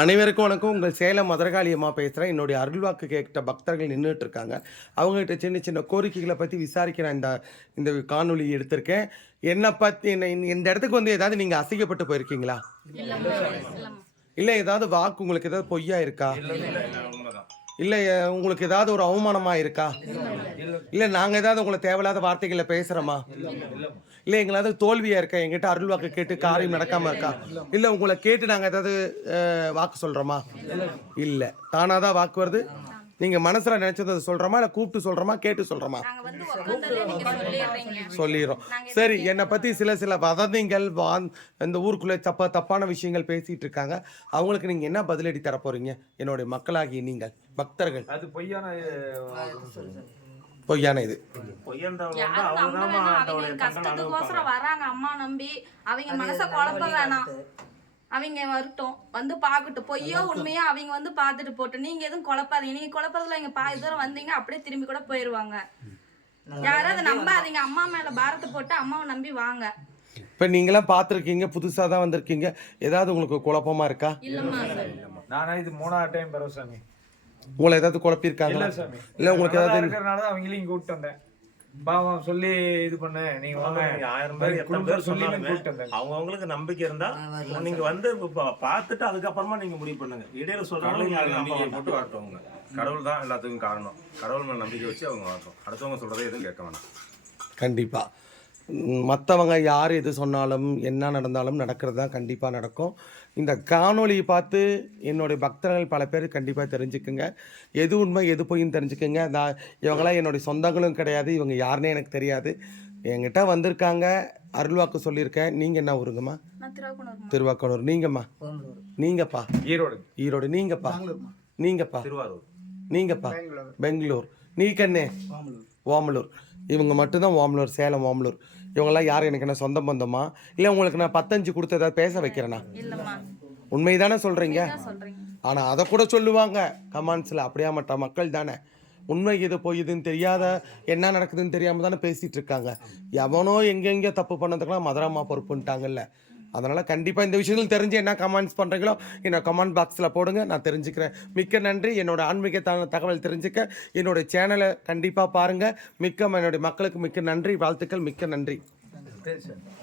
அனைவருக்கும் வணக்கம். உங்கள் சேலம் மதுரகாளி அம்மா பேசுகிறேன் என்னுடைய அருள்வாக்கு கேட்ட பக்தர்கள் நின்றுட்டு இருக்காங்க. அவங்ககிட்ட சின்ன சின்ன கோரிக்கைகளை பற்றி விசாரிக்க நான் இந்த இந்த காணொளி எடுத்திருக்கேன். என்னை பற்றி என்ன இந்த- இந்த இடத்துக்கு வந்து ஏதாவது நீங்கள் அசிங்கப்பட்டு போயிருக்கீங்களா? இல்லை ஏதாவது வாக்கு உங்களுக்கு ஏதாவது பொய்யா இருக்கா? இல்லை உங்களுக்கு ஏதாவது ஒரு அவமானமாக இருக்கா? இல்லை நாங்கள் ஏதாவது உங்களை தேவையில்லாத வார்த்தைகளை பேசுகிறோமா இல்லை எங்களாவது தோல்வியாக இருக்கா? எங்கிட்ட அருள் வாக்கு கேட்டு காரியம் நடக்காமல் இருக்கா? இல்லை உங்களை கேட்டு நாங்கள் ஏதாவது வாக்கு சொல்கிறோமா இல்லை. தானாக தான் வாக்கு வருது. நீங்கள் மனசில் நினச்சதை சொல்கிறோமா இல்லை கூப்பிட்டு சொல்கிறோமா கேட்டு சொல்கிறோமா சொல்லிடுறோம். சரி என்னை பற்றி சில சில வதந்திகள் வா இந்த ஊருக்குள்ளே தப்பா தப்பான விஷயங்கள் பேசிகிட்டு இருக்காங்க. அவங்களுக்கு நீங்கள் என்ன பதிலடி தர போகிறீங்க என்னுடைய மக்களாகிய நீங்கள் பக்தர்கள். அது பொய்யான பொய்யான இது. அவங்க கஷ்டத்துக்கோசரம் வராங்க அம்மா நம்பி. அவங்க மனச குழப்ப வேணாம். அவங்க வரட்டும். வந்து பார்க்கட்டும். பொய்யோ உண்மையோ அவங்க வந்து பார்த்துட்டு போட்டு நீங்க எதுவும் குழப்பாதீங்க. நீங்க குழப்பறதுல இங்க பாதி தூரம் வந்தீங்க அப்படியே திரும்பி கூட போயிருவாங்க. யாராவது நம்பாதீங்க. அம்மா மேல பாரத்தை போட்டு அம்மாவை நம்பி வாங்க. இப்போ நீங்களாம் பார்த்துருக்கீங்க புதுசாக தான் வந்திருக்கீங்க. ஏதாவது உங்களுக்கு குழப்பமா இருக்கா? நானா இது மூணாவது டைம் பெற சாமி. உங்களை ஏதாவது குழப்பியிருக்காங்களா? இல்ல சாமி. இல்லை உங்களுக்கு ஏதாவது இருக்கறனால தான் அவங்களையும் இங்க கூப்பிட்டு வந்தேன். பாவம் சொல்லி இது பண்ண நீங்க வாங்க. ஆயிரம் பேர் எத்தனை பேர் சொல்லி வந்தேன். அவங்கவங்களுக்கு நம்பிக்கை இருந்தா நீங்க வந்து பா- பார்த்துட்டு அதுக்கப்புறமா நீங்க முடிவு பண்ணுங்க. இடையில சொல்றாங்க நம்பிக்கை நம்ப போட்டு வரட்டும் அவங்க. கடவுள் தான் எல்லாத்துக்கும் காரணம். கடவுள் மேல நம்பிக்கை வச்சு அவங்க வரட்டும். அடுத்தவங்க சொல்றதை எதுவும் கேட்க வேணாம். கண்டிப்பாக மற்றவங்க யார் எது சொன்னாலும் என்ன நடந்தாலும் நடக்கிறது தான் கண்டிப்பாக நடக்கும். இந்த காணொளியை பார்த்து என்னுடைய பக்தர்கள் பல பேர் கண்டிப்பாக தெரிஞ்சுக்குங்க. எது உண்மை எது பொய்ன்னு தெரிஞ்சுக்குங்க. நான் இவங்களாம் என்னுடைய சொந்தங்களும் கிடையாது. இவங்க யாருன்னே எனக்கு தெரியாது. என்கிட்ட வந்திருக்காங்க. அருள்வாக்கு சொல்லியிருக்கேன். நீங்கள் என்ன ஊருங்கம்மா? திருவாக்குணர். திருவாக்கனூர் நீங்கம்மா நீங்கப்பா? ஈரோடு. ஈரோடு. நீங்கப்பா? நீங்கப்பா? திருவாரூர். நீங்கப்பா? பெங்களூர். நீ கண்ணே? ஓமலூர். இவங்க மட்டும்தான் ஓமலூர் சேலம் ஓமலூர் இவங்கெல்லாம் யார்? எனக்கு என்ன சொந்த பந்தமா? இல்லை உங்களுக்கு நான் பத்தஞ்சு கொடுத்து ஏதாவது பேச வைக்கிறேனா? இல்லம்மா. உண்மைதானே சொல்கிறீங்க ஆனால் அதை கூட சொல்லுவாங்க. கமெண்ட்ஸில் அப்படியா மற்ற மக்கள் தானே. உண்மை எது போய் இதுன்னு தெரியாத என்ன நடக்குதுன்னு தெரியாமல் தானே பேசிகிட்டு இருக்காங்க. எவனோ எங்கெங்கே தப்பு பண்ணதுக்கெல்லாம் மதுராமா பொறுப்புன்ட்டாங்கல்ல. அதனால் கண்டிப்பாக இந்த விஷயத்தில் தெரிஞ்சு என்ன கமெண்ட்ஸ் பண்ணுறீங்களோ என்ன கமெண்ட் பாக்ஸில் போடுங்க. நான் தெரிஞ்சுக்கிறேன். மிக்க நன்றி. என்னோட ஆன்மீக தகவல் தெரிஞ்சுக்க என்னோட சேனலை கண்டிப்பாக பாருங்கள் மிக்க என்னுடைய மக்களுக்கு மிக்க நன்றி. வாழ்த்துக்கள். மிக்க நன்றி. சார்.